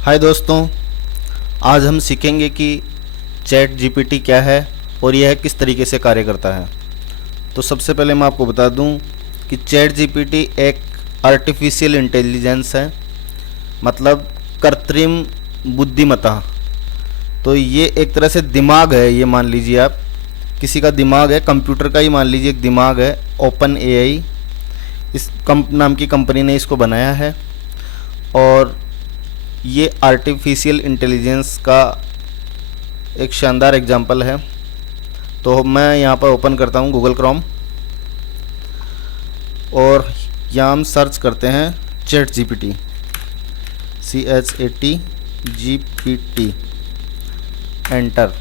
हाय दोस्तों, आज हम सीखेंगे कि चैट जीपीटी क्या है और यह किस तरीके से कार्य करता है। तो सबसे पहले मैं आपको बता दूं कि चैट जीपीटी एक आर्टिफिशियल इंटेलिजेंस है, मतलब कृत्रिम बुद्धिमत्ता। तो ये एक तरह से दिमाग है, ये मान लीजिए आप किसी का दिमाग है, कंप्यूटर का ही मान लीजिए एक दिमाग है। ओपन एआई इस नाम की कंपनी ने इसको बनाया है और ये आर्टिफिशियल इंटेलिजेंस का एक शानदार एग्जांपल है। तो मैं यहाँ पर ओपन करता हूँ गूगल क्रोम और यहाँ हम सर्च करते हैं चैट जीपीटी, ChatGPT, एंटर।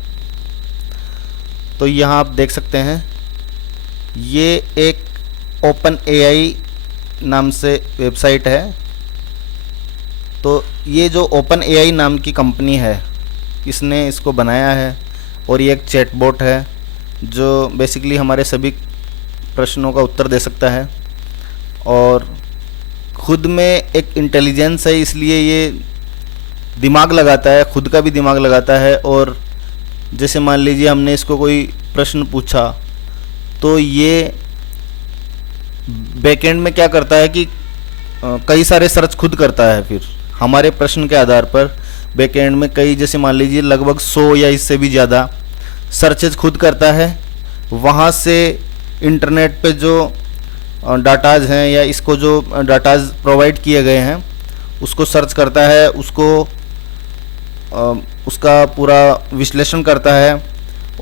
तो यहाँ आप देख सकते हैं ये एक ओपन एआई नाम से वेबसाइट है। तो ये जो ओपन एआई नाम की कंपनी है, इसने इसको बनाया है और ये एक चैटबॉट है जो बेसिकली हमारे सभी प्रश्नों का उत्तर दे सकता है और खुद में एक इंटेलिजेंस है, इसलिए ये दिमाग लगाता है, खुद का भी दिमाग लगाता है। और जैसे मान लीजिए हमने इसको कोई प्रश्न पूछा तो ये बैकएंड में क्या करता है कि कई सारे सर्च खुद करता है। फिर हमारे प्रश्न के आधार पर बैकएंड में कई, जैसे मान लीजिए लगभग 100 या इससे भी ज़्यादा सर्चेज खुद करता है। वहाँ से इंटरनेट पे जो डाटाज हैं या इसको जो डाटाज प्रोवाइड किए गए हैं उसको सर्च करता है, उसका पूरा विश्लेषण करता है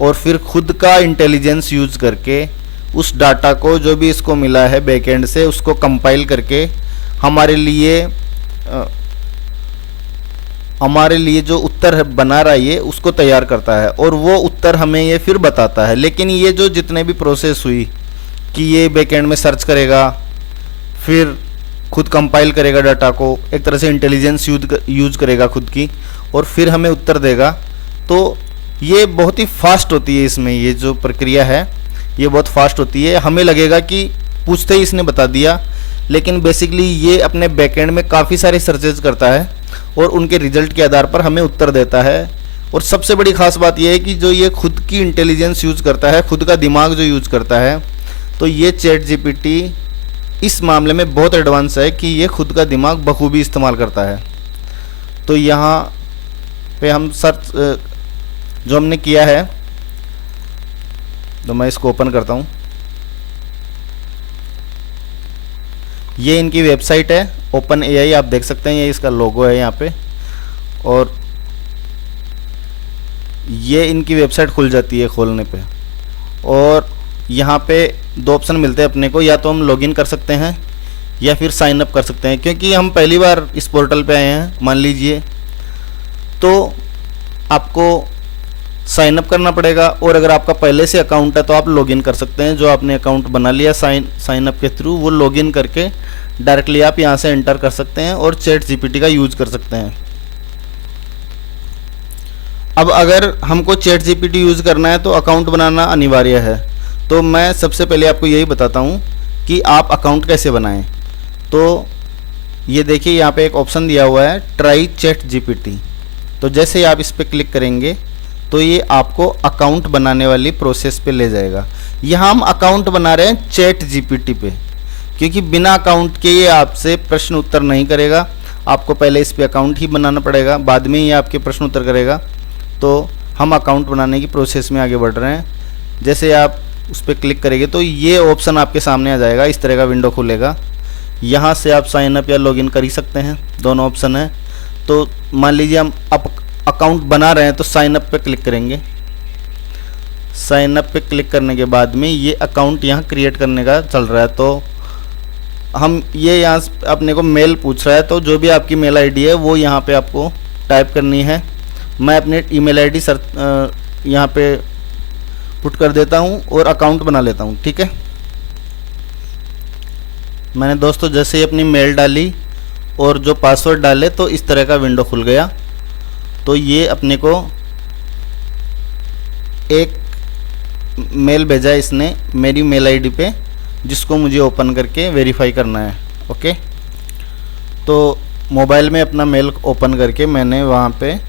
और फिर खुद का इंटेलिजेंस यूज़ करके उस डाटा को जो भी इसको मिला है बैकएंड से उसको कंपाइल करके हमारे लिए जो उत्तर है बना रहा है ये उसको तैयार करता है और वो उत्तर हमें ये फिर बताता है। लेकिन ये जो जितने भी प्रोसेस हुई कि ये बैकएंड में सर्च करेगा, फिर खुद कंपाइल करेगा डाटा को, एक तरह से इंटेलिजेंस यूज करेगा खुद की और फिर हमें उत्तर देगा। तो ये बहुत ही फास्ट होती है, इसमें ये जो प्रक्रिया है ये बहुत फास्ट होती है। हमें लगेगा कि पूछते ही इसने बता दिया, लेकिन बेसिकली ये अपने बैकएंड में काफ़ी सारे सर्चेज करता है और उनके रिजल्ट के आधार पर हमें उत्तर देता है। और सबसे बड़ी खास बात यह है कि जो ये खुद की इंटेलिजेंस यूज़ करता है, खुद का दिमाग जो यूज़ करता है, तो ये चैट जीपीटी इस मामले में बहुत एडवांस है कि ये खुद का दिमाग बखूबी इस्तेमाल करता है। तो यहाँ पे हम सर्च जो हमने किया है, तो मैं इसको ओपन करता हूँ। ये इनकी वेबसाइट है ओपन एआई, आप देख सकते हैं ये इसका लोगो है यहाँ पे। और ये इनकी वेबसाइट खुल जाती है खोलने पे और यहाँ पे दो ऑप्शन मिलते हैं अपने को, या तो हम लॉगिन कर सकते हैं या फिर साइन अप कर सकते हैं। क्योंकि हम पहली बार इस पोर्टल पे आए हैं मान लीजिए, तो आपको साइन अप करना पड़ेगा। और अगर आपका पहले से अकाउंट है तो आप लॉगिन कर सकते हैं। जो आपने अकाउंट बना लिया साइन अप के थ्रू, वो लॉगिन करके डायरेक्टली आप यहाँ से एंटर कर सकते हैं और चैट जीपीटी का यूज़ कर सकते हैं। अब अगर हमको चैट जीपीटी यूज़ करना है तो अकाउंट बनाना अनिवार्य है। तो मैं सबसे पहले आपको यही बताता हूँ कि आप अकाउंट कैसे बनाएं। तो ये देखिए यहाँ पे एक ऑप्शन दिया हुआ है ट्राई चैट जीपीटी। तो जैसे ही आप इस पर क्लिक करेंगे तो ये आपको अकाउंट बनाने वाली प्रोसेस पे ले जाएगा। यहाँ हम अकाउंट बना रहे हैं चैट जीपीटी पे, क्योंकि बिना अकाउंट के ये आपसे प्रश्न उत्तर नहीं करेगा। आपको पहले इस पे अकाउंट ही बनाना पड़ेगा, बाद में ही आपके प्रश्न उत्तर करेगा। तो हम अकाउंट बनाने की प्रोसेस में आगे बढ़ रहे हैं। जैसे आप उस पर क्लिक करेंगे तो ये ऑप्शन आपके सामने आ जाएगा, इस तरह का विंडो खुलेगा। यहाँ से आप साइन अप या लॉगिन कर ही सकते हैं, दोनों ऑप्शन है। तो मान लीजिए हम अकाउंट बना रहे हैं तो साइन अप पे क्लिक करेंगे। साइन अप पे क्लिक करने के बाद में ये अकाउंट यहाँ क्रिएट करने का चल रहा है। तो हम ये यहाँ अपने को मेल पूछ रहा है, तो जो भी आपकी मेल आईडी है वो यहाँ पे आपको टाइप करनी है। मैं अपने ईमेल आईडी यहाँ पे पुट कर देता हूँ और अकाउंट बना लेता हूँ। ठीक है, मैंने दोस्तों जैसे ही अपनी मेल डाली और जो पासवर्ड डाले तो इस तरह का विंडो खुल गया। तो ये अपने को एक मेल भेजा इसने मेरी मेल आईडी पे, जिसको मुझे ओपन करके वेरीफाई करना है। ओके, तो मोबाइल में अपना मेल ओपन करके मैंने वहाँ पे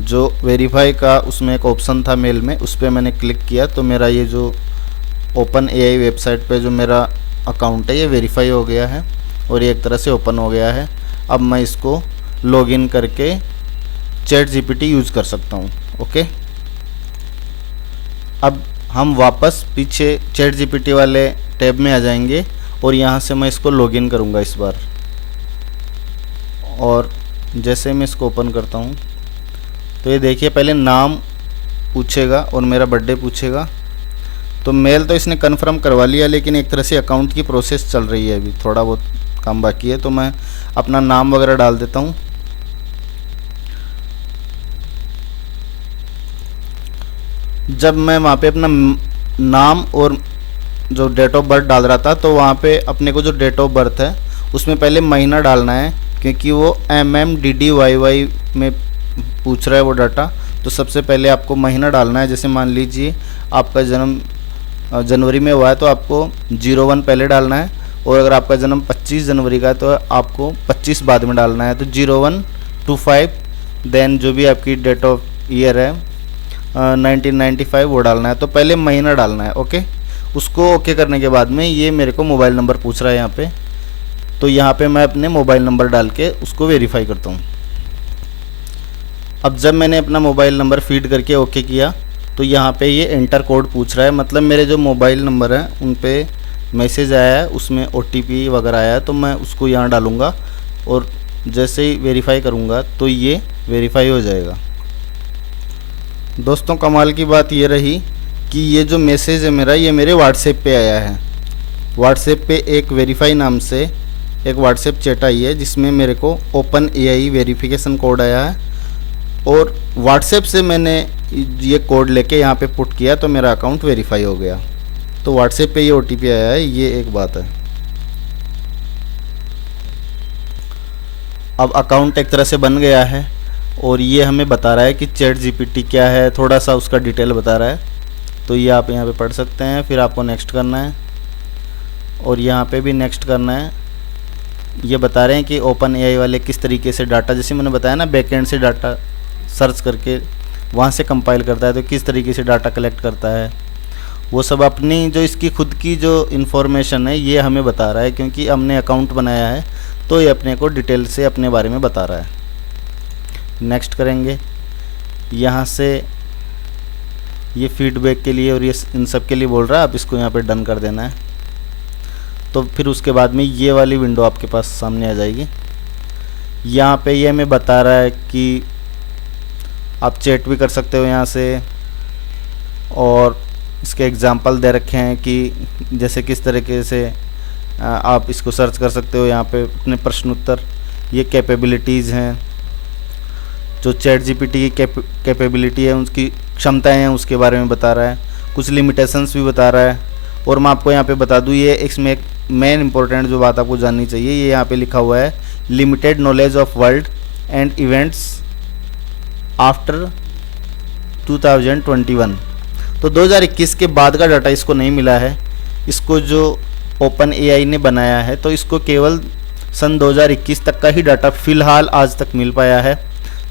जो वेरीफाई का उसमें एक ऑप्शन था मेल में, उस पर मैंने क्लिक किया तो मेरा ये जो ओपन एआई वेबसाइट पे जो मेरा अकाउंट है ये वेरीफाई हो गया है और ये एक तरह से ओपन हो गया है। अब मैं इसको लॉगिन करके चैट जीपीटी यूज़ कर सकता हूँ। ओके, अब हम वापस पीछे चैट जीपीटी वाले टैब में आ जाएंगे और यहाँ से मैं इसको लॉगिन करूँगा इस बार। और जैसे मैं इसको ओपन करता हूँ तो ये देखिए पहले नाम पूछेगा और मेरा बर्थडे पूछेगा। तो मेल तो इसने कन्फर्म करवा लिया, लेकिन एक तरह से अकाउंट की प्रोसेस चल रही है, अभी थोड़ा बहुत काम बाकी है। तो मैं अपना नाम वगैरह डाल देता हूँ। जब मैं वहाँ पे अपना नाम और जो डेट ऑफ बर्थ डाल रहा था तो वहाँ पे अपने को जो डेट ऑफ बर्थ है उसमें पहले महीना डालना है, क्योंकि वो MMDDYY में पूछ रहा है वो डाटा। तो सबसे पहले आपको महीना डालना है। जैसे मान लीजिए आपका जन्म जनवरी में हुआ है तो आपको 01 पहले डालना है, और अगर आपका जन्म 25 जनवरी का है तो आपको 25 बाद में डालना है। तो 0125 देन जो भी आपकी डेट ऑफ ईयर है 1995 वो डालना है। तो पहले महीना डालना है। ओके, उसको ओके करने के बाद में ये मेरे को मोबाइल नंबर पूछ रहा है यहाँ पे। तो यहाँ पे मैं अपने मोबाइल नंबर डाल के उसको वेरीफाई करता हूँ। अब जब मैंने अपना मोबाइल नंबर फीड करके ओके किया तो यहाँ पे ये एंटर कोड पूछ रहा है, मतलब मेरे जो मोबाइल नंबर हैं उन पे मैसेज आया है, उसमें OTP वगैरह आया है, तो मैं उसको यहाँ डालूँगा और जैसे ही वेरीफाई करूँगा तो ये वेरीफाई हो जाएगा। दोस्तों कमाल की बात ये रही कि ये जो मैसेज है मेरा ये मेरे व्हाट्सएप पे आया है। व्हाट्सएप पे एक वेरीफाई नाम से एक व्हाट्सएप चैट आई है जिसमें मेरे को ओपन एआई वेरिफिकेशन कोड आया है, और व्हाट्सएप से मैंने ये कोड लेके यहाँ पे पुट किया तो मेरा अकाउंट वेरीफाई हो गया। तो व्हाट्सएप पे ये OTP आया है, ये एक बात है। अब अकाउंट एक तरह से बन गया है और ये हमें बता रहा है कि चैट जीपीटी क्या है, थोड़ा सा उसका डिटेल बता रहा है। तो ये आप यहाँ पे पढ़ सकते हैं। फिर आपको नेक्स्ट करना है और यहाँ पे भी नेक्स्ट करना है। ये बता रहे हैं कि ओपन एआई वाले किस तरीके से डाटा, जैसे मैंने बताया ना बैकएंड से डाटा सर्च करके वहाँ से कंपाइल करता है, तो किस तरीके से डाटा कलेक्ट करता है वो सब अपनी जो इसकी खुद की जो इन्फॉर्मेशन है ये हमें बता रहा है, क्योंकि हमने अकाउंट बनाया है तो ये अपने को डिटेल से अपने बारे में बता रहा है। नेक्स्ट करेंगे। यहाँ से ये फीडबैक के लिए और ये इन सब के लिए बोल रहा है, आप इसको यहाँ पे डन कर देना है। तो फिर उसके बाद में ये वाली विंडो आपके पास सामने आ जाएगी। यहाँ पे ये हमें बता रहा है कि आप चैट भी कर सकते हो यहाँ से, और इसके एग्जांपल दे रखे हैं कि जैसे किस तरीके से आप इसको सर्च कर सकते हो। यहाँ पे अपने प्रश्न उत्तर, ये कैपेबिलिटीज़ हैं, जो चैट जीपीटी की कैपेबिलिटी है उसकी क्षमताएं हैं उसके बारे में बता रहा है, कुछ लिमिटेशंस भी बता रहा है। और मैं आपको यहाँ पे बता दूँ, ये इसमें एक मेन इंपॉर्टेंट जो बात आपको जाननी चाहिए, ये यहाँ पे लिखा हुआ है limited knowledge of world and events after 2021। तो 2021 के बाद का डाटा इसको नहीं मिला है। इसको जो ओपन एआई ने बनाया है तो इसको केवल सन 2021 तक का ही डाटा फ़िलहाल आज तक मिल पाया है।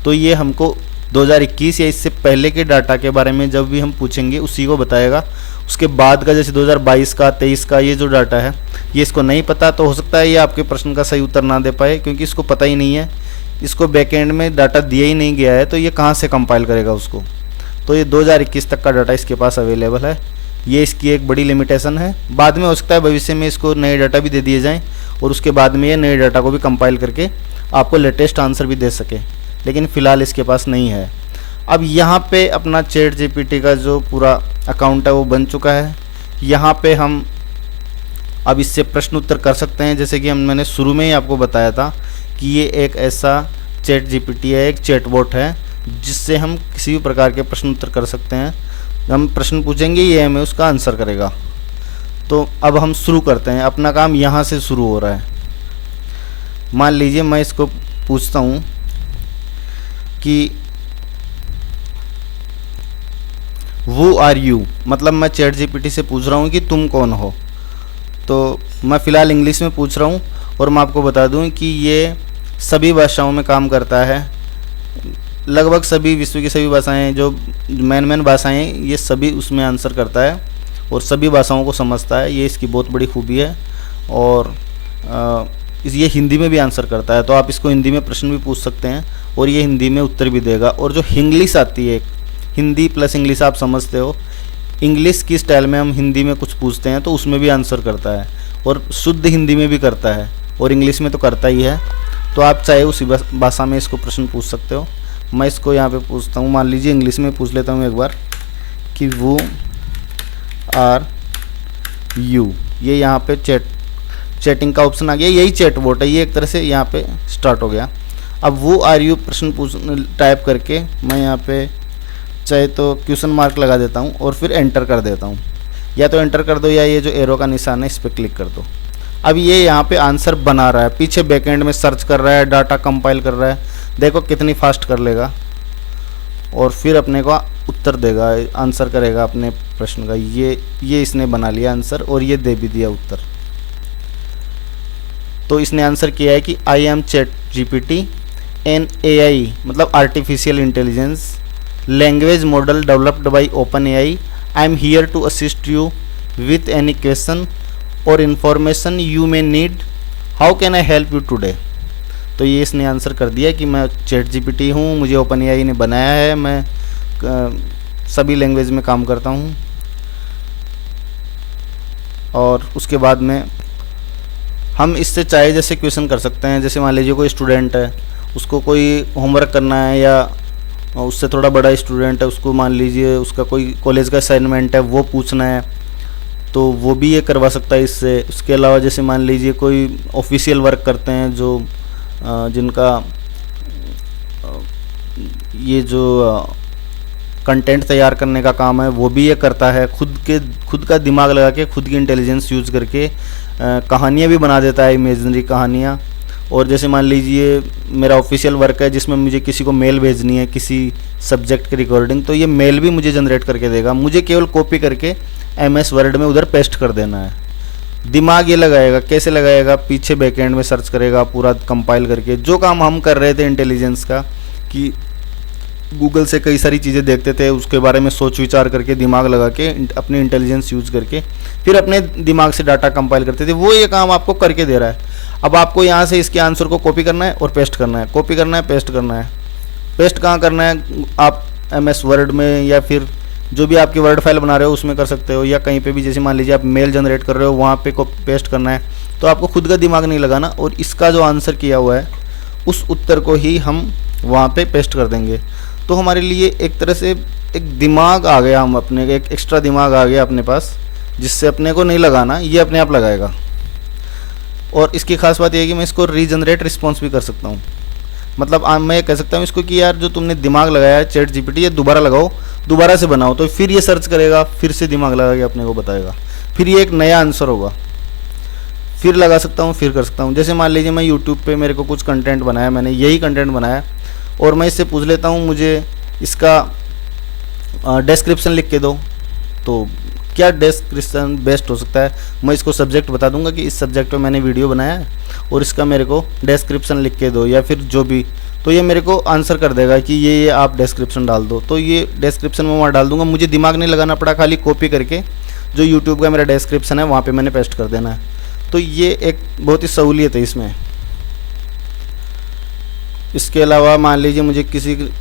तो ये हमको 2021 या इससे पहले के डाटा के बारे में जब भी हम पूछेंगे उसी को बताएगा। उसके बाद का जैसे 2022 का 23 का ये जो डाटा है ये इसको नहीं पता, तो हो सकता है ये आपके प्रश्न का सही उत्तर ना दे पाए, क्योंकि इसको पता ही नहीं है, इसको बैकएंड में डाटा दिया ही नहीं गया है, तो ये कहाँ से कंपाइल करेगा उसको। तो ये 2021 तक का डाटा इसके पास अवेलेबल है, ये इसकी एक बड़ी लिमिटेशन है। बाद में हो सकता है भविष्य में इसको नए डाटा भी दे दिए जाएँ और उसके बाद में ये नए डाटा को भी कंपाइल करके आपको लेटेस्ट आंसर भी दे सके, लेकिन फ़िलहाल इसके पास नहीं है। अब यहाँ पे अपना चैट जीपीटी का जो पूरा अकाउंट है वो बन चुका है। यहाँ पे हम अब इससे प्रश्न उत्तर कर सकते हैं, जैसे कि मैंने शुरू में ही आपको बताया था कि ये एक ऐसा चैट जीपीटी है, एक चैटबॉट है जिससे हम किसी भी प्रकार के प्रश्न उत्तर कर सकते हैं। हम प्रश्न पूछेंगे ये हमें उसका आंसर करेगा। तो अब हम शुरू करते हैं, अपना काम यहाँ से शुरू हो रहा है। मान लीजिए मैं इसको पूछता हूँ कि वो आर यू, मतलब मैं चैट जीपीटी से पूछ रहा हूँ कि तुम कौन हो। तो मैं फ़िलहाल इंग्लिश में पूछ रहा हूँ और मैं आपको बता दूँ कि ये सभी भाषाओं में काम करता है। लगभग सभी विश्व की सभी भाषाएं, जो मेन भाषाएं, ये सभी उसमें आंसर करता है और सभी भाषाओं को समझता है। ये इसकी बहुत बड़ी खूबी है। और ये हिंदी में भी आंसर करता है, तो आप इसको हिंदी में प्रश्न भी पूछ सकते हैं और ये हिंदी में उत्तर भी देगा। और जो इंग्लिश आती है, हिंदी प्लस इंग्लिश आप समझते हो, इंग्लिश की स्टाइल में हम हिंदी में कुछ पूछते हैं तो उसमें भी आंसर करता है और शुद्ध हिंदी में भी करता है और इंग्लिश में तो करता ही है। तो आप चाहे उसी भाषा में इसको प्रश्न पूछ सकते हो। मैं इसको यहाँ पे पूछता हूँ, मान लीजिए इंग्लिश में पूछ लेता हूँ एक बार कि वो आर यू। ये यहाँ पे चैटिंग का ऑप्शन आ गया, यही चैट बोट है, ये एक तरह से यहाँ पे स्टार्ट हो गया। अब वो आर यू प्रश्न पूछ टाइप करके मैं यहाँ पे चाहे तो क्वेश्चन मार्क लगा देता हूँ और फिर एंटर कर देता हूँ। या तो एंटर कर दो या ये जो एरो का निशान है इस पर क्लिक कर दो। अब ये यहाँ पे आंसर बना रहा है, पीछे बैकएंड में सर्च कर रहा है, डाटा कंपाइल कर रहा है। देखो कितनी फास्ट कर लेगा और फिर अपने को उत्तर देगा, आंसर करेगा अपने प्रश्न का। ये इसने बना लिया आंसर और ये दे भी दिया उत्तर। तो इसने आंसर किया है कि I am chat GPT an AI, मतलब artificial intelligence language model developed by open AI। I am here to assist you with any question or information you may need. How can I help you today. तो ये इसने answer कर दिया कि मैं chat GPT हूँ, मुझे open AI ने बनाया है, मैं सभी लैंग्वेज में काम करता हूँ। और उसके बाद में हम इससे चाहे जैसे क्वेश्चन कर सकते हैं। जैसे मान लीजिए कोई स्टूडेंट है, उसको कोई होमवर्क करना है, या उससे थोड़ा बड़ा स्टूडेंट है, उसको मान लीजिए उसका कोई कॉलेज का असाइनमेंट है वो पूछना है, तो वो भी ये करवा सकता है इससे। उसके अलावा जैसे मान लीजिए कोई ऑफिशियल वर्क करते हैं, जो जिनका ये जो कंटेंट तैयार करने का काम है, वो भी ये करता है। खुद का दिमाग लगा के, खुद की इंटेलिजेंस यूज़ करके कहानियाँ भी बना देता है, इमेजिनरी कहानियाँ। और जैसे मान लीजिए मेरा ऑफिशियल वर्क है जिसमें मुझे किसी को मेल भेजनी है किसी सब्जेक्ट की रिकॉर्डिंग, तो ये मेल भी मुझे जनरेट करके देगा। मुझे केवल कॉपी करके MS वर्ड में उधर पेस्ट कर देना है। दिमाग ये लगाएगा, कैसे लगाएगा, पीछे बैकएंड में सर्च करेगा पूरा कंपाइल करके। जो काम हम कर रहे थे इंटेलिजेंस का, कि गूगल से कई सारी चीज़ें देखते थे, उसके बारे में सोच विचार करके दिमाग लगा के अपनी इंटेलिजेंस यूज़ करके फिर अपने दिमाग से डाटा कंपाइल करते थे, वो ये काम आपको करके दे रहा है। अब आपको यहाँ से इसके आंसर को कॉपी करना है और पेस्ट करना है, कॉपी करना है, पेस्ट करना है। पेस्ट कहाँ करना है, आप MS वर्ड में या फिर जो भी आपकी वर्ड फाइल बना रहे हो उसमें कर सकते हो, या कहीं पे भी। जैसे मान लीजिए आप मेल जनरेट कर रहे हो, वहाँ पे को पेस्ट करना है। तो आपको खुद का दिमाग नहीं लगाना, और इसका जो आंसर किया हुआ है उस उत्तर को ही हम वहाँ पे पेस्ट कर देंगे। तो हमारे लिए एक तरह से एक दिमाग आ गया, हम अपने एक एक्स्ट्रा दिमाग आ गया अपने पास, जिससे अपने को नहीं लगाना, ये अपने आप लगाएगा। और इसकी खास बात यह है कि मैं इसको रीजनरेट रिस्पॉन्स भी कर सकता हूँ। मतलब मैं कह सकता हूँ इसको कि यार जो तुमने दिमाग लगाया है चैट जीपीटी, ये दोबारा लगाओ, दोबारा से बनाओ। तो फिर ये सर्च करेगा, फिर से दिमाग लगा के अपने को बताएगा, फिर ये एक नया आंसर होगा। फिर लगा सकता हूँ, फिर कर सकता हूँ। जैसे मान लीजिए मैं यूट्यूब पे मेरे को कुछ कंटेंट बनाया, मैंने यही कंटेंट बनाया, और मैं इससे पूछ लेता हूँ मुझे इसका डिस्क्रिप्शन लिख के दो। तो क्या डिस्क्रिप्शन बेस्ट हो सकता है, मैं इसको सब्जेक्ट बता दूंगा कि इस सब्जेक्ट पे मैंने वीडियो बनाया है और इसका मेरे को डिस्क्रिप्शन लिख के दो, या फिर जो भी। तो ये मेरे को आंसर कर देगा कि ये आप डिस्क्रिप्शन डाल दो। तो ये डिस्क्रिप्शन में वहाँ डाल दूंगा, मुझे दिमाग नहीं लगाना पड़ा, खाली कॉपी करके जो यूट्यूब का मेरा डिस्क्रिप्शन है वहाँ पे मैंने पेस्ट कर देना है। तो ये एक बहुत ही सहूलियत है इसमें। इसके अलावा मान लीजिए मुझे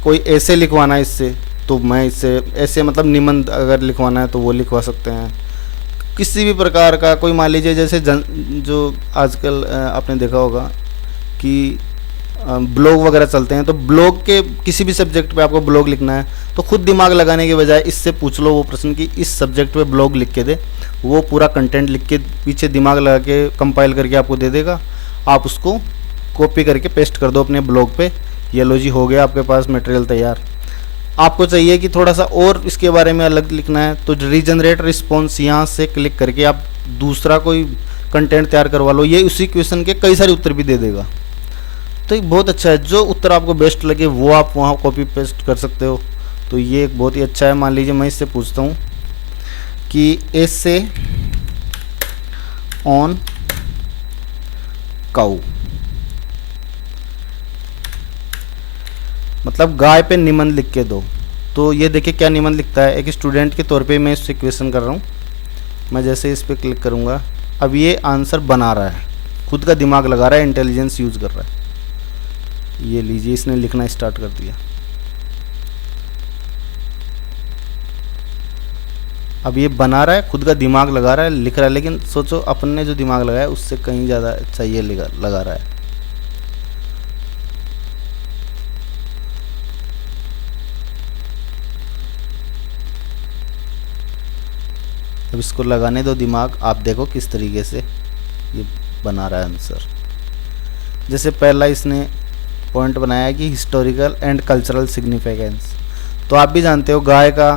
कोई ऐसे लिखवाना है इससे, तो मैं इससे ऐसे मतलब निबंध अगर लिखवाना है तो वो लिखवा सकते हैं। किसी भी प्रकार का कोई, मान लीजिए जैसे जो आजकल आपने देखा होगा कि ब्लॉग वगैरह चलते हैं, तो ब्लॉग के किसी भी सब्जेक्ट पे आपको ब्लॉग लिखना है, तो खुद दिमाग लगाने के बजाय इससे पूछ लो वो प्रश्न कि इस सब्जेक्ट पे ब्लॉग लिख के दे। वो पूरा कंटेंट लिख के पीछे दिमाग लगा के कंपाइल करके आपको दे देगा। आप उसको कॉपी करके पेस्ट कर दो अपने ब्लॉग पे, ये लो जी हो गया आपके पास मटेरियल तैयार। आपको चाहिए कि थोड़ा सा और इसके बारे में अलग लिखना है, तो रीजनरेट रिस्पॉन्स यहाँ से क्लिक करके आप दूसरा कोई कंटेंट तैयार करवा लो, ये उसी क्वेश्चन के कई सारे उत्तर भी दे देगा। तो ये बहुत अच्छा है, जो उत्तर आपको बेस्ट लगे वो आप वहाँ कॉपी पेस्ट कर सकते हो। तो ये एक बहुत ही अच्छा है। मान लीजिए मैं इससे पूछता हूँ कि एसे ऑन काऊ, मतलब गाय पे निबंध लिख के दो। तो ये देखिए क्या निबंध लिखता है। एक स्टूडेंट के तौर पे मैं इससे क्वेश्चन कर रहा हूँ। मैं जैसे इस पर क्लिक करूँगा, अब ये आंसर बना रहा है, खुद का दिमाग लगा रहा है, इंटेलिजेंस यूज़ कर रहा है। ये लीजिए, इसने लिखना स्टार्ट कर दिया। अब ये बना रहा है, खुद का दिमाग लगा रहा है, लिख रहा है, लेकिन सोचो अपन ने जो दिमाग लगाया उससे कहीं ज़्यादा अच्छा ये लगा रहा है। अब इसको लगाने दो दिमाग, आप देखो किस तरीके से ये बना रहा है आंसर। जैसे पहला इसने पॉइंट बनाया है कि हिस्टोरिकल एंड कल्चरल सिग्निफिकेंस। तो आप भी जानते हो गाय का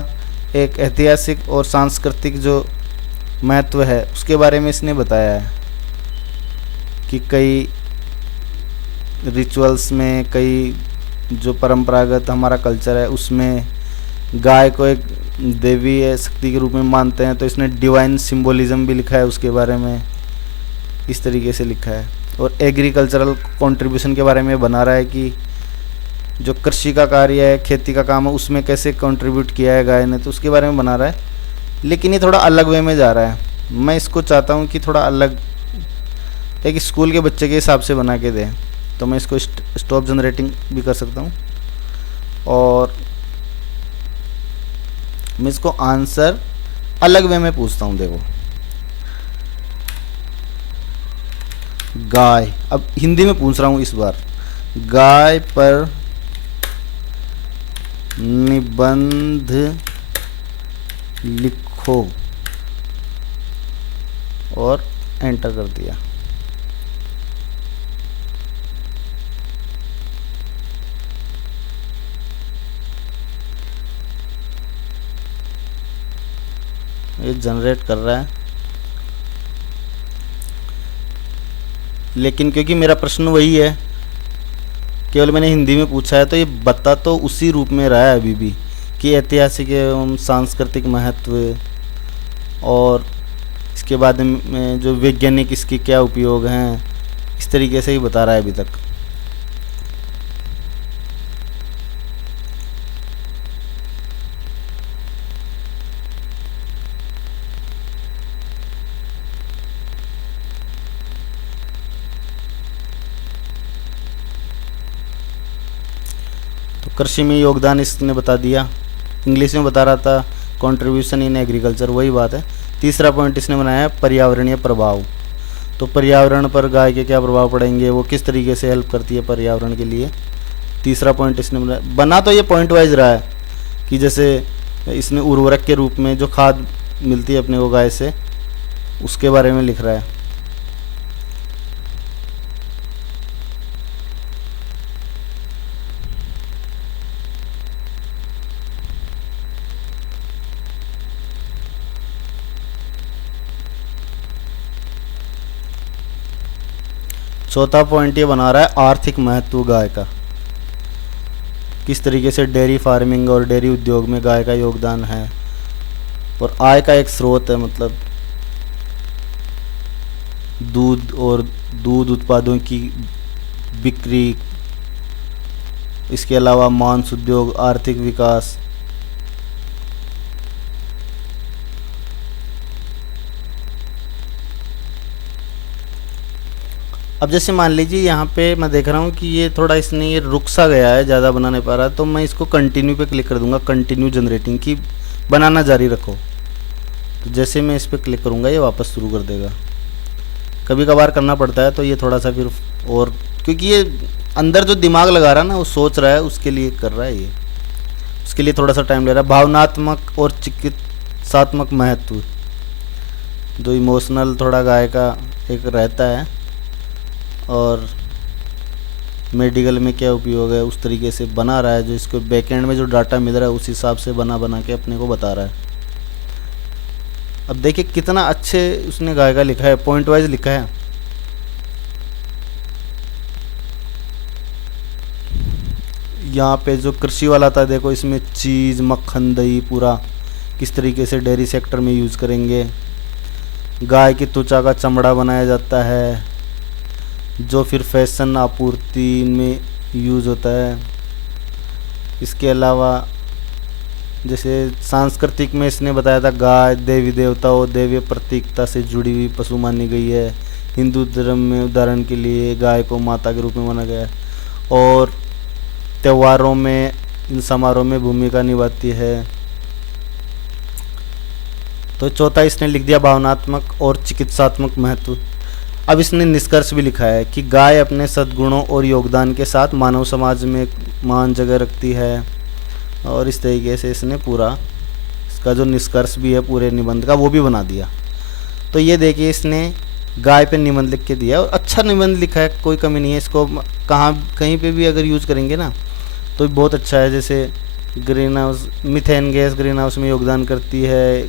एक ऐतिहासिक और सांस्कृतिक जो महत्व है उसके बारे में इसने बताया है कि कई रिचुअल्स में, कई जो परंपरागत हमारा कल्चर है उसमें गाय को एक देवी है, शक्ति के रूप में मानते हैं। तो इसने डिवाइन सिंबोलिज्म भी लिखा है उसके बारे में, इस तरीके से लिखा है। और एग्रीकल्चरल कंट्रीब्यूशन के बारे में बना रहा है कि जो कृषि का कार्य है, खेती का काम है, उसमें कैसे कंट्रीब्यूट किया है गाय ने, तो उसके बारे में बना रहा है। लेकिन ये थोड़ा अलग वे में जा रहा है। मैं इसको चाहता हूँ कि थोड़ा अलग एक स्कूल के बच्चे के हिसाब से बना के दें। तो मैं इसको स्टॉप जनरेटिंग भी कर सकता हूँ और मैं इसको आंसर अलग वे में पूछता हूँ। देखो गाय, अब हिंदी में पूछ रहा हूँ इस बार, गाय पर निबंध लिखो और एंटर कर दिया। ये जनरेट कर रहा है, लेकिन क्योंकि मेरा प्रश्न वही है, केवल मैंने हिंदी में पूछा है, तो ये बता तो उसी रूप में रहा है अभी भी कि ऐतिहासिक एवं सांस्कृतिक महत्व और इसके बाद में जो वैज्ञानिक इसके क्या उपयोग हैं, इस तरीके से ही बता रहा है अभी तक। कृषि में योगदान इसने बता दिया, इंग्लिश में बता रहा था कंट्रीब्यूशन इन एग्रीकल्चर, वही बात है। तीसरा पॉइंट इसने बनाया है पर्यावरणीय प्रभाव। तो पर्यावरण पर गाय के क्या प्रभाव पड़ेंगे, वो किस तरीके से हेल्प करती है पर्यावरण के लिए, तीसरा पॉइंट इसने बना तो ये पॉइंट वाइज रहा है कि जैसे इसने उर्वरक के रूप में जो खाद मिलती है अपने को गाय से, उसके बारे में लिख रहा है। चौथा पॉइंट ये बना रहा है आर्थिक महत्व गाय का, किस तरीके से डेयरी फार्मिंग और डेयरी उद्योग में गाय का योगदान है और आय का एक स्रोत है। मतलब दूध और दूध उत्पादों की बिक्री, इसके अलावा मांस उद्योग, आर्थिक विकास। अब जैसे मान लीजिए यहाँ पे मैं देख रहा हूँ कि ये थोड़ा इसने ये रुक सा गया है, ज़्यादा बना नहीं पा रहा, तो मैं इसको कंटिन्यू पे क्लिक कर दूंगा, कंटिन्यू जनरेटिंग की, बनाना जारी रखो। तो जैसे मैं इस पर क्लिक करूँगा ये वापस शुरू कर देगा। कभी कभार करना पड़ता है, तो ये थोड़ा सा फिर, और क्योंकि ये अंदर जो दिमाग लगा रहा है ना, वो सोच रहा है, उसके लिए कर रहा है ये, उसके लिए थोड़ा सा टाइम ले रहा है। भावनात्मक और चिकित्सात्मक महत्व, जो इमोशनल थोड़ा गाय का एक रहता है, और मेडिकल में क्या उपयोग है, उस तरीके से बना रहा है। जो इसको बैकएंड में जो डाटा मिल रहा है उस हिसाब से बना के अपने को बता रहा है। अब देखिए कितना अच्छे उसने गाय का लिखा है, पॉइंट वाइज लिखा है। यहाँ पे जो कृषि वाला था, देखो इसमें चीज़, मक्खन, दही पूरा किस तरीके से डेयरी सेक्टर में यूज़ करेंगे। गाय की त्वचा का चमड़ा बनाया जाता है, जो फिर फैशन आपूर्ति में यूज़ होता है। इसके अलावा जैसे सांस्कृतिक में इसने बताया था गाय देवी देवताओं देवी प्रतीकता से जुड़ी हुई पशु मानी गई है। हिंदू धर्म में उदाहरण के लिए गाय को माता के रूप में माना गया है और त्योहारों में इन समारोह में भूमिका निभाती है। तो चौथा इसने लिख दिया भावनात्मक और चिकित्सात्मक महत्व। अब इसने निष्कर्ष भी लिखा है कि गाय अपने सद्गुणों और योगदान के साथ मानव समाज में मान जगह रखती है। और इस तरीके से इसने पूरा इसका जो निष्कर्ष भी है पूरे निबंध का वो भी बना दिया। तो ये देखिए इसने गाय पे निबंध लिख के दिया और अच्छा निबंध लिखा है, कोई कमी नहीं है। इसको कहाँ कहीं पे भी अगर यूज़ करेंगे ना तो बहुत अच्छा है। जैसे green house methane gas green house में योगदान करती है,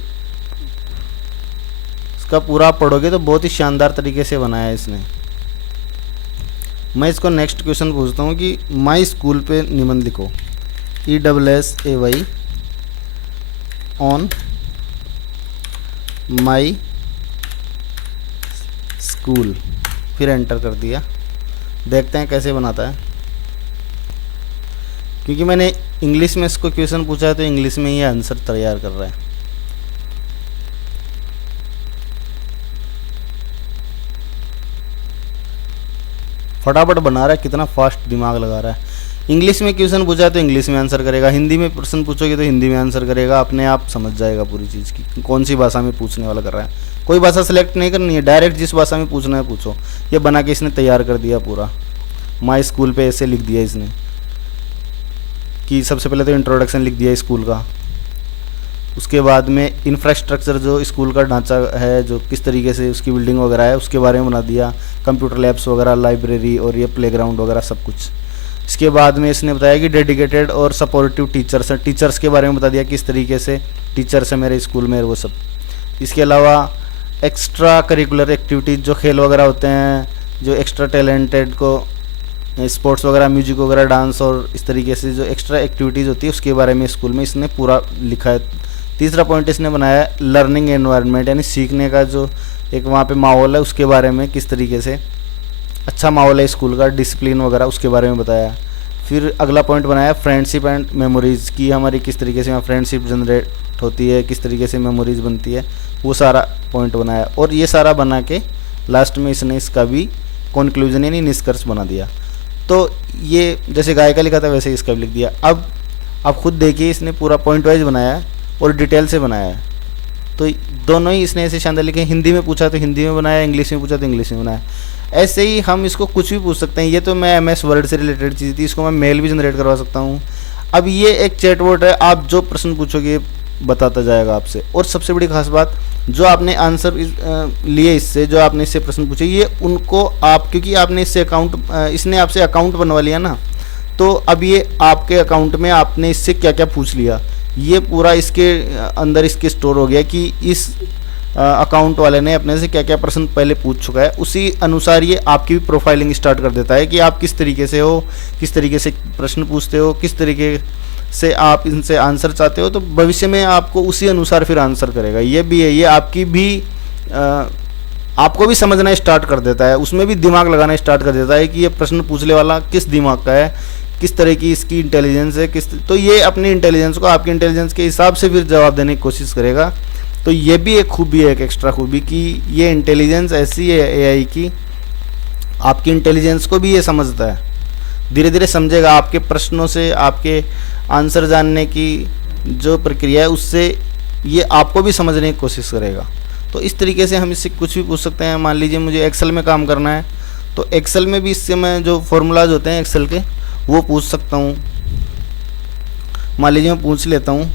इसका पूरा पढ़ोगे तो बहुत ही शानदार तरीके से बनाया है इसने। मैं इसको नेक्स्ट क्वेश्चन पूछता हूँ कि माई स्कूल पे निबंध लिखो, ESSAY ऑन माई स्कूल, फिर एंटर कर दिया। देखते हैं कैसे बनाता है, क्योंकि मैंने इंग्लिश में इसको क्वेश्चन पूछा है तो इंग्लिश में ही आंसर तैयार कर रहा है। फटाफट बना रहा है, कितना फास्ट दिमाग लगा रहा है। इंग्लिश में क्वेश्चन पूछा है तो इंग्लिश में आंसर करेगा, हिंदी में प्रश्न पूछोगे तो हिंदी में आंसर करेगा। अपने आप समझ जाएगा पूरी चीज़ की कौन सी भाषा में पूछने वाला कर रहा है। कोई भाषा सेलेक्ट नहीं करनी है, डायरेक्ट जिस भाषा में पूछना है पूछो। ये बना के इसने तैयार कर दिया पूरा। माई स्कूल पे ऐसे लिख दिया इसने कि सबसे पहले तो इंट्रोडक्शन लिख दिया स्कूल का, उसके बाद में इंफ्रास्ट्रक्चर जो स्कूल का ढांचा है, जो किस तरीके से उसकी बिल्डिंग वगैरह है उसके बारे में बना दिया, कंप्यूटर लैब्स वगैरह, लाइब्रेरी और ये प्लेग्राउंड वगैरह सब कुछ। इसके बाद में इसने बताया कि डेडिकेटेड और सपोर्टिव टीचर्स हैं, टीचर्स के बारे में बता दिया किस तरीके से टीचर्स हैं मेरे स्कूल में वो सब। इसके अलावा एक्स्ट्रा करिकुलर एक्टिविटीज़ जो खेल वगैरह होते हैं, जो एक्स्ट्रा टैलेंटेड को स्पोर्ट्स वगैरह, म्यूजिक वगैरह, डांस और इस तरीके से जो एक्स्ट्रा एक्टिविटीज़ होती है उसके बारे में स्कूल में इसने पूरा लिखा है। तीसरा पॉइंट इसने बनाया है लर्निंग एनवायरनमेंट, यानी सीखने का जो एक वहाँ पे माहौल है उसके बारे में, किस तरीके से अच्छा माहौल है स्कूल का, डिसिप्लिन वगैरह उसके बारे में बताया। फिर अगला पॉइंट बनाया फ्रेंडशिप एंड मेमोरीज़ की, हमारी किस तरीके से वहाँ फ्रेंडशिप जनरेट होती है, किस तरीके से मेमोरीज़ बनती है, वो सारा पॉइंट बनाया। और ये सारा बना के लास्ट में इसने इसका भी कंक्लूजन यानी निष्कर्ष बना दिया। तो ये जैसे गाय का लिखा था वैसे इसका भी लिख दिया। अब आप खुद देखिए इसने पूरा पॉइंट वाइज बनाया है और डिटेल से बनाया है। तो दोनों ही इसने ऐसे शानदार लिखे, हिंदी में पूछा तो हिंदी में बनाया, इंग्लिश में पूछा तो इंग्लिश में बनाया। ऐसे ही हम इसको कुछ भी पूछ सकते हैं। ये तो मैं MS वर्ड से रिलेटेड चीज़ थी, इसको मैं मेल भी जनरेट करवा सकता हूँ। अब ये एक चैटबॉट है, आप जो प्रश्न पूछोगे बताता जाएगा आपसे। और सबसे बड़ी खास बात, जो आपने आंसर लिए इससे, जो आपने इससे प्रश्न पूछे, ये उनको आप, क्योंकि आपने इससे इसने आपसे अकाउंट बनवा लिया ना, तो अब ये आपके अकाउंट में आपने इससे क्या क्या पूछ लिया ये पूरा इसके अंदर इसके स्टोर हो गया कि इस अकाउंट वाले ने अपने से क्या क्या प्रश्न पहले पूछ चुका है। उसी अनुसार ये आपकी भी प्रोफाइलिंग स्टार्ट कर देता है कि आप किस तरीके से हो, किस तरीके से प्रश्न पूछते हो, किस तरीके से आप इनसे आंसर चाहते हो। तो भविष्य में आपको उसी अनुसार फिर आंसर करेगा। ये भी है, ये आपकी भी आपको भी समझना स्टार्ट कर देता है, उसमें भी दिमाग लगाना स्टार्ट कर देता है कि ये प्रश्न पूछने वाला किस दिमाग का है, किस तरह की इसकी इंटेलिजेंस है, तो ये अपनी इंटेलिजेंस को आपकी इंटेलिजेंस के हिसाब से फिर जवाब देने की कोशिश करेगा। तो ये भी एक खूबी है, एक एक्स्ट्रा खूबी कि ये इंटेलिजेंस ऐसी है AI की, आपकी इंटेलिजेंस को भी ये समझता है, धीरे धीरे समझेगा। आपके प्रश्नों से आपके आंसर जानने की जो प्रक्रिया है उससे ये आपको भी समझने की कोशिश करेगा। तो इस तरीके से हम इससे कुछ भी पूछ सकते हैं। मान लीजिए मुझे एक्सेल में काम करना है, तो एक्सेल में भी इससे मैं जो फॉर्मूलाज होते हैं एक्सेल के वो पूछ सकता हूँ। मान लीजिए मैं पूछ लेता हूँ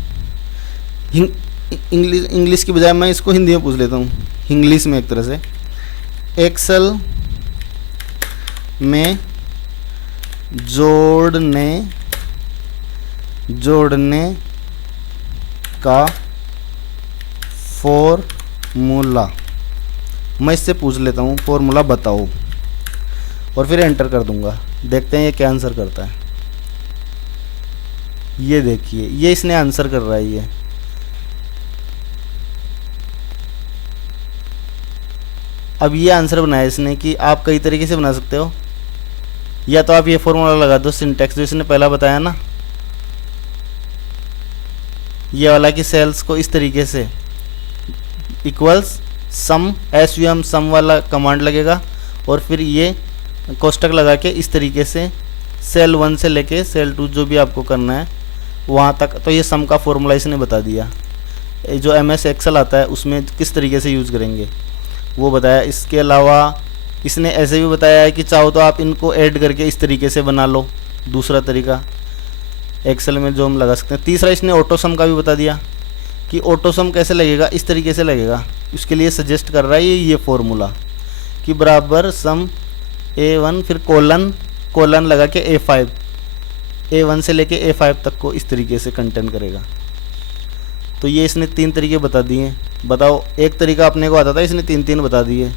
इंग्लिश की बजाय मैं इसको हिंदी में पूछ लेता हूँ, इंग्लिश में एक तरह से। एक्सेल में जोड़ने का फॉर्मूला, मैं इससे पूछ लेता हूँ फॉर्मूला बताओ, और फिर एंटर कर दूंगा। देखते हैं ये क्या आंसर करता है। ये देखिए ये इसने आंसर कर रहा है। ये अब ये आंसर बनाया इसने कि आप कई तरीके से बना सकते हो। या तो आप ये फॉर्मूला लगा दो, सिंटैक्स जो इसने पहला बताया ना, ये वाला की सेल्स को इस तरीके से इक्वल्स सम, SUM सम वाला कमांड लगेगा और फिर ये कोष्टक लगा के इस तरीके से सेल 1 से लेके सेल 2 जो भी आपको करना है वहाँ तक। तो ये सम का फॉर्मूला इसने बता दिया। जो MS एक्सेल आता है उसमें किस तरीके से यूज़ करेंगे वो बताया। इसके अलावा इसने ऐसे भी बताया है कि चाहो तो आप इनको ऐड करके इस तरीके से बना लो, दूसरा तरीका एक्सेल में जो हम लगा सकते हैं। तीसरा इसने ऑटो सम का भी बता दिया कि ऑटो सम कैसे लगेगा, इस तरीके से लगेगा। उसके लिए सजेस्ट कर रहा है ये फॉर्मूला कि बराबर सम A1 फिर कोलन लगा के A5, A1 से लेके A5 तक को इस तरीके से कंटेन करेगा। तो ये इसने 3 तरीके बता दिए। बताओ, एक तरीका अपने को आता था, इसने 3 बता दिए।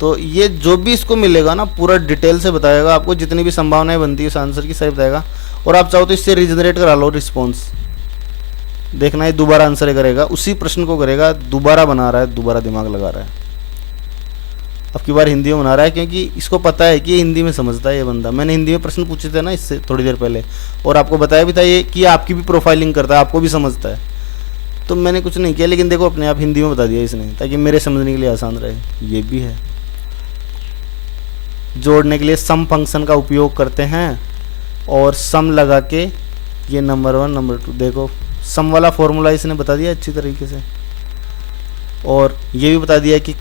तो ये जो भी इसको मिलेगा ना पूरा डिटेल से बताएगा आपको, जितनी भी संभावनाएं बनती है उस आंसर की सही बताएगा। और आप चाहो तो इससे रीजनरेट करा लो रिस्पॉन्स, देखना ये दोबारा आंसर करेगा, उसी प्रश्न को करेगा, दोबारा बना रहा है, दोबारा दिमाग लगा रहा है। अब की बार हिंदी में बना रहा है क्योंकि इसको पता है कि ये हिंदी में समझता है ये बंदा। मैंने हिंदी में प्रश्न पूछे थे ना इससे थोड़ी देर पहले, और आपको बताया भी था ये कि आपकी भी प्रोफाइलिंग करता है, आपको भी समझता है। तो मैंने कुछ नहीं किया, लेकिन देखो अपने आप हिंदी में बता दिया इसने, ताकि मेरे समझने के लिए आसान रहे। ये भी है। जोड़ने के लिए सम फंक्शन का उपयोग करते हैं और सम लगा के ये नंबर 1 नंबर 2, देखो सम वाला फॉर्मूला इसने बता दिया अच्छी तरीके से। और ये भी बता दिया कि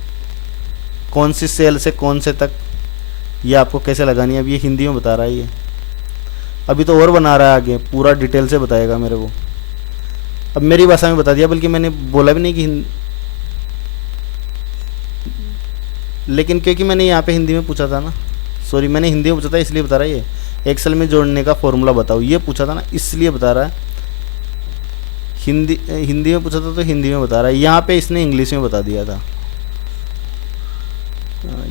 कौन सी सेल से कौन से तक ये आपको कैसे लगानी है। अब ये हिंदी में बता रहा है, ये अभी तो और बना रहा है, आगे पूरा डिटेल से बताएगा मेरे को। अब मेरी भाषा में बता दिया, बल्कि मैंने बोला भी नहीं कि लेकिन क्योंकि मैंने यहाँ पे हिंदी में पूछा था ना, सॉरी मैंने हिंदी में पूछा था इसलिए बता रहा है। ये एक्सेल में जोड़ने का फॉर्मूला बताओ, ये पूछा था ना इसलिए बता रहा है। हिंदी में पूछा था तो हिंदी में बता रहा है। यहाँ पे इसने इंग्लिश में बता दिया था।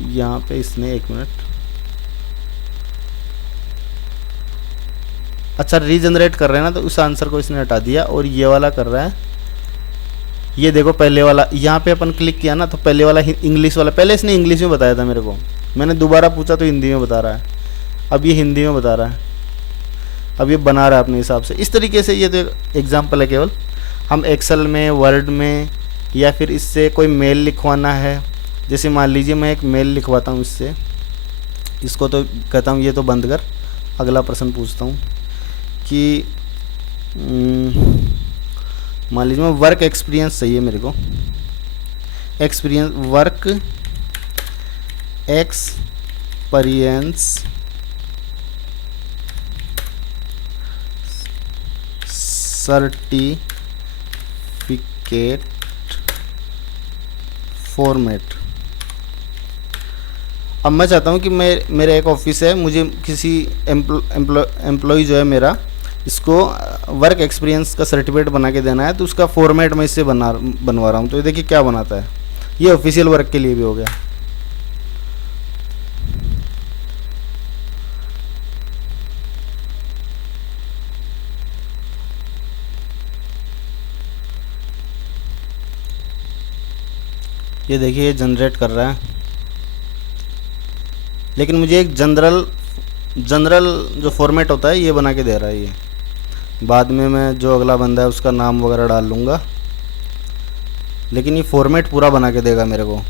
यहाँ पे इसने 1 मिनट, अच्छा रीजनरेट कर रहे हैं ना, तो उस आंसर को इसने हटा दिया और ये वाला कर रहा है। ये देखो पहले वाला, यहाँ पे अपन क्लिक किया ना तो पहले वाला इंग्लिश वाला, पहले इसने इंग्लिश में बताया था मेरे को, मैंने दोबारा पूछा तो हिंदी में बता रहा है। अब ये हिंदी में बता रहा है, अब ये बना रहा है अपने हिसाब से। इस तरीके से ये तो एग्जाम्पल है केवल। हम एक्सेल में, वर्ड में, या फिर इससे कोई मेल लिखवाना है, जैसे मान लीजिए मैं एक मेल लिखवाता हूँ इससे, इसको तो कहता हूँ ये तो बंद कर, अगला प्रश्न पूछता हूँ कि मान लीजिए मैं वर्क एक्सपीरियंस चाहिए मेरे को, वर्क एक्सपीरियंस सर्टिफिकेट फॉर्मेट। अब मैं चाहता हूँ कि मेरा एक ऑफिस है, मुझे किसी एम्प्लॉय जो है मेरा, इसको वर्क एक्सपीरियंस का सर्टिफिकेट बना के देना है, तो उसका फॉर्मेट मैं इससे बनवा रहा हूँ। तो ये देखिए क्या बनाता है, ये ऑफिशियल वर्क के लिए भी हो गया। ये देखिए ये जनरेट कर रहा है, लेकिन मुझे एक जनरल जो फॉर्मेट होता है ये बना के दे रहा है। ये बाद में मैं जो अगला बंदा है उसका नाम वगैरह डाल लूँगा, लेकिन ये फॉर्मेट पूरा बना के देगा मेरे को।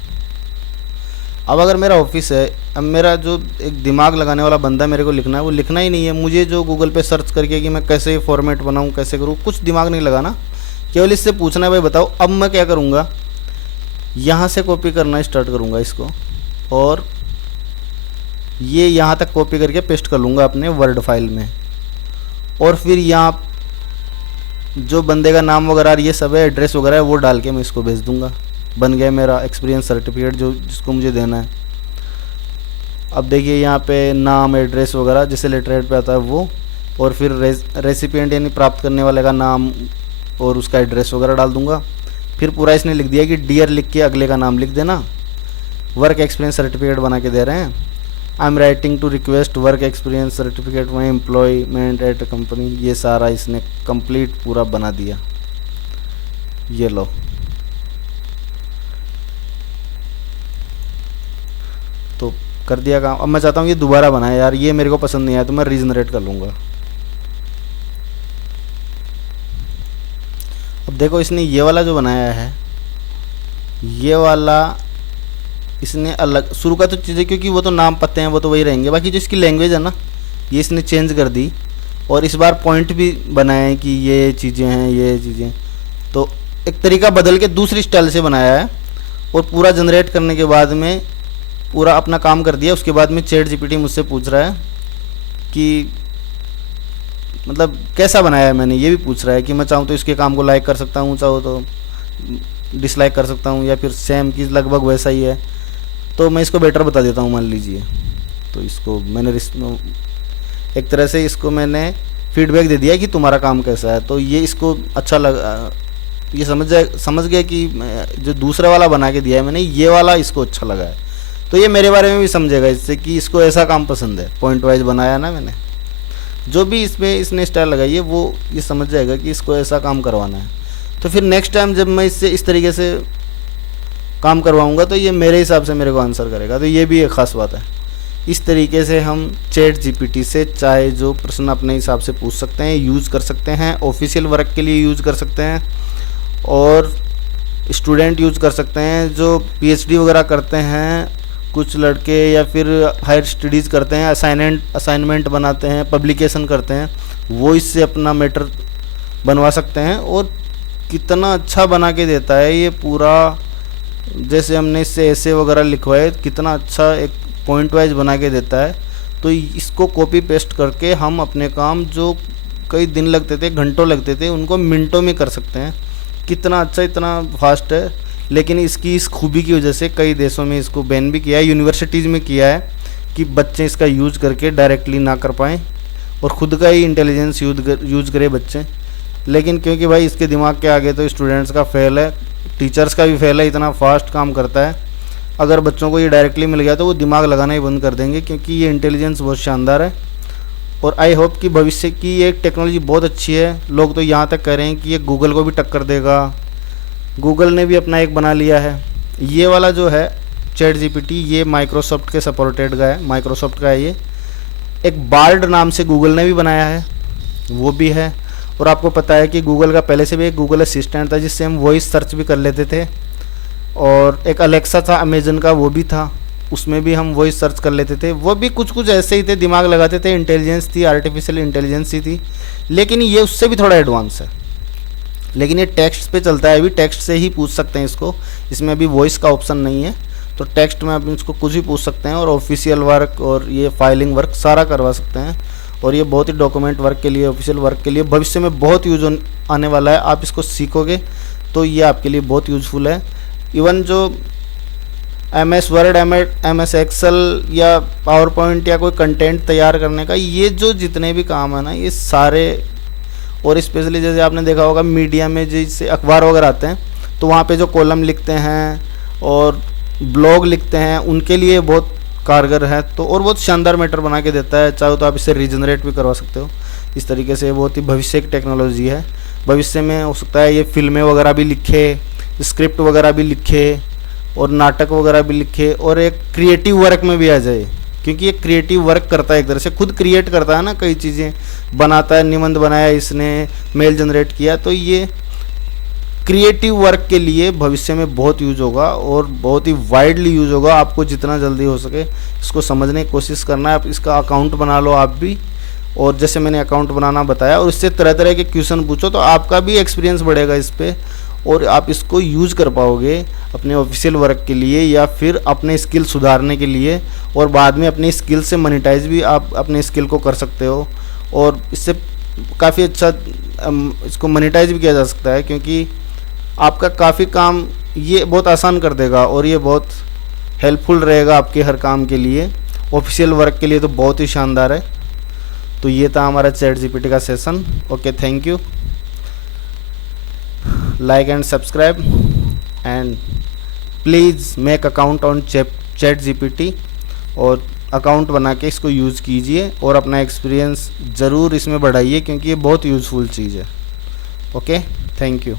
अब अगर मेरा ऑफिस है, अब मेरा जो एक दिमाग लगाने वाला बंदा मेरे को लिखना है वो लिखना ही नहीं है। मुझे जो गूगल पे सर्च करके कि मैं कैसे फॉर्मेट बनाऊँ, कैसे करूँ, कुछ दिमाग नहीं लगाना, केवल इससे पूछना है भाई बताओ। अब मैं क्या करूँगा, यहाँ से कॉपी करना स्टार्ट करूँगा इसको, और ये यहाँ तक कॉपी करके पेस्ट कर लूँगा अपने वर्ड फाइल में, और फिर यहाँ जो बंदे का नाम वगैरह ये सब है, एड्रेस वगैरह है, वो डाल के मैं इसको भेज दूँगा। बन गया मेरा एक्सपीरियंस सर्टिफिकेट जो जिसको मुझे देना है। अब देखिए यहाँ पे नाम, एड्रेस वगैरह जैसे लेटर हेड पे आता है वो, और फिर रेसिपिएंट यानी प्राप्त करने वाले का नाम और उसका एड्रेस वगैरह डाल दूँगा। फिर पूरा इसने लिख दिया कि डियर लिख के अगले का नाम लिख देना। वर्क एक्सपीरियंस सर्टिफिकेट बना के दे रहे हैं, I am writing to request work experience certificate my employment at company. ये सारा इसने कंप्लीट पूरा बना दिया। ये लो, तो कर दिया काम। अब मैं चाहता हूँ ये दोबारा बनाए यार, ये मेरे को पसंद नहीं आया तो मैं रीजनरेट कर लूँगा। अब देखो इसने ये वाला जो बनाया है, ये वाला इसने अलग शुरू का तो चीज़ें, क्योंकि वो तो नाम पते हैं वो तो वही रहेंगे, बाकी जो इसकी लैंग्वेज है ना ये इसने चेंज कर दी। और इस बार पॉइंट भी बनाए हैं कि ये चीज़ें हैं, ये चीज़ें, तो एक तरीका बदल के दूसरी स्टाइल से बनाया है। और पूरा जनरेट करने के बाद में पूरा अपना काम कर दिया। उसके बाद में चैट जीपीटी मुझसे पूछ रहा है कि मतलब कैसा बनाया है मैंने, ये भी पूछ रहा है कि मैं चाहूँ तो इसके काम को लाइक कर सकता हूँ, चाहूँ तो डिसलाइक कर सकता हूँ, या फिर सेम की लगभग वैसा ही है। तो मैं इसको बेटर बता देता हूँ, मान लीजिए। तो इसको मैंने एक तरह से इसको मैंने फीडबैक दे दिया कि तुम्हारा काम कैसा है। तो ये इसको अच्छा लगा, ये समझ गया कि जो दूसरा वाला बना के दिया है मैंने, ये वाला इसको अच्छा लगा है। तो ये मेरे बारे में भी समझेगा इससे कि इसको ऐसा काम पसंद है, पॉइंट वाइज बनाया ना मैंने, जो भी इसमें इसने स्टाइल लगाई है वो ये समझ जाएगा कि इसको ऐसा काम करवाना है। तो फिर नेक्स्ट टाइम जब मैं इससे इस तरीके से काम करवाऊँगा तो ये मेरे हिसाब से मेरे को आंसर करेगा। तो ये भी एक ख़ास बात है। इस तरीके से हम चैट जीपीटी से चाहे जो प्रश्न अपने हिसाब से पूछ सकते हैं, यूज़ कर सकते हैं, ऑफिशियल वर्क के लिए यूज़ कर सकते हैं, और स्टूडेंट यूज़ कर सकते हैं जो पीएचडी वगैरह करते हैं, कुछ लड़के, या फिर हायर स्टडीज़ करते हैं, असाइनमेंट बनाते हैं, पब्लिकेशन करते हैं, वो इससे अपना मैटर बनवा सकते हैं। और कितना अच्छा बना के देता है ये पूरा, जैसे हमने इससे ऐसे वगैरह लिखवाए, कितना अच्छा एक पॉइंट वाइज बना के देता है। तो इसको कॉपी पेस्ट करके हम अपने काम जो कई दिन लगते थे, घंटों लगते थे, उनको मिनटों में कर सकते हैं। कितना अच्छा, इतना फास्ट है। लेकिन इसकी इस खूबी की वजह से कई देशों में इसको बैन भी किया है, यूनिवर्सिटीज़ में किया है कि बच्चे इसका यूज़ करके डायरेक्टली ना कर पाएँ और ख़ुद का ही इंटेलिजेंस यूज़ करे बच्चे। लेकिन क्योंकि भाई इसके दिमाग के आगे तो स्टूडेंट्स का फेल है, टीचर्स का भी फेल है, इतना फास्ट काम करता है। अगर बच्चों को ये डायरेक्टली मिल गया तो वो दिमाग लगाना ही बंद कर देंगे, क्योंकि ये इंटेलिजेंस बहुत शानदार है। और आई होप कि भविष्य की ये टेक्नोलॉजी बहुत अच्छी है। लोग तो यहाँ तक कह रहे हैं कि ये गूगल को भी टक्कर देगा। गूगल ने भी अपना एक बना लिया है। ये वाला जो है चैट जीपीटी, ये माइक्रोसॉफ्ट के सपोर्टेड का है, माइक्रोसॉफ्ट का है ये। एक बार्ड नाम से गूगल ने भी बनाया है, वो भी है। और आपको पता है कि गूगल का पहले से भी एक गूगल असिस्टेंट था जिससे हम वॉइस सर्च भी कर लेते थे। और एक अलेक्सा था अमेजन का, वो भी था, उसमें भी हम वॉइस सर्च कर लेते थे। वो भी कुछ ऐसे ही थे, दिमाग लगाते थे, इंटेलिजेंस थी, आर्टिफिशियल इंटेलिजेंस ही थी। लेकिन ये उससे भी थोड़ा एडवांस है। लेकिन ये टेक्स्ट पे चलता है, अभी टेक्स्ट से ही पूछ सकते हैं इसको, इसमें अभी वॉइस का ऑप्शन नहीं है। तो टेक्स्ट में आप इसको कुछ भी पूछ सकते हैं, और ऑफिशियल वर्क और ये फाइलिंग वर्क सारा करवा सकते हैं। और ये बहुत ही डॉक्यूमेंट वर्क के लिए, ऑफिशियल वर्क के लिए भविष्य में बहुत यूज आने वाला है। आप इसको सीखोगे तो ये आपके लिए बहुत यूज़फुल है। इवन जो MS वर्ड, MS एक्सेल या पावर पॉइंट या कोई कंटेंट तैयार करने का, ये जो जितने भी काम है ना, ये सारे, और स्पेशली जैसे आपने देखा होगा मीडिया में जैसे अखबार वगैरह आते हैं, तो वहाँ पे जो कॉलम लिखते हैं और ब्लॉग लिखते हैं, उनके लिए बहुत कारगर है। तो और बहुत शानदार मैटर बना के देता है। चाहो तो आप इसे रीजनरेट भी करवा सकते हो। इस तरीके से बहुत ही भविष्य की टेक्नोलॉजी है। भविष्य में हो सकता है ये फिल्में वगैरह भी लिखे, स्क्रिप्ट वगैरह भी लिखे, और नाटक वगैरह भी लिखे, और एक क्रिएटिव वर्क में भी आ जाए, क्योंकि ये क्रिएटिव वर्क करता है, एक तरह से खुद क्रिएट करता है ना, कई चीज़ें बनाता है। निबंध बनाया इसने, मेल जनरेट किया, तो ये क्रिएटिव वर्क के लिए भविष्य में बहुत यूज होगा और बहुत ही वाइडली यूज होगा। आपको जितना जल्दी हो सके इसको समझने की कोशिश करना है। आप इसका अकाउंट बना लो आप भी, और जैसे मैंने अकाउंट बनाना बताया, और इससे तरह तरह के क्वेश्चन पूछो, तो आपका भी एक्सपीरियंस बढ़ेगा इस पर, और आप इसको यूज़ कर पाओगे अपने ऑफिशियल वर्क के लिए, या फिर अपने स्किल सुधारने के लिए, और बाद में अपनी स्किल से मोनेटाइज भी आप अपने स्किल को कर सकते हो। और इससे काफ़ी अच्छा इसको मोनेटाइज भी किया जा सकता है, क्योंकि आपका काफ़ी काम ये बहुत आसान कर देगा, और ये बहुत हेल्पफुल रहेगा आपके हर काम के लिए। ऑफिशियल वर्क के लिए तो बहुत ही शानदार है। तो ये था हमारा चैट जीपीटी का session. Okay, thank you. like and subscribe and please make account on chat GPT, और अकाउंट बना के इसको यूज़ कीजिए और अपना एक्सपीरियंस ज़रूर इसमें बढ़ाइए, क्योंकि ये बहुत यूज़फुल चीज़ है। Okay, thank you.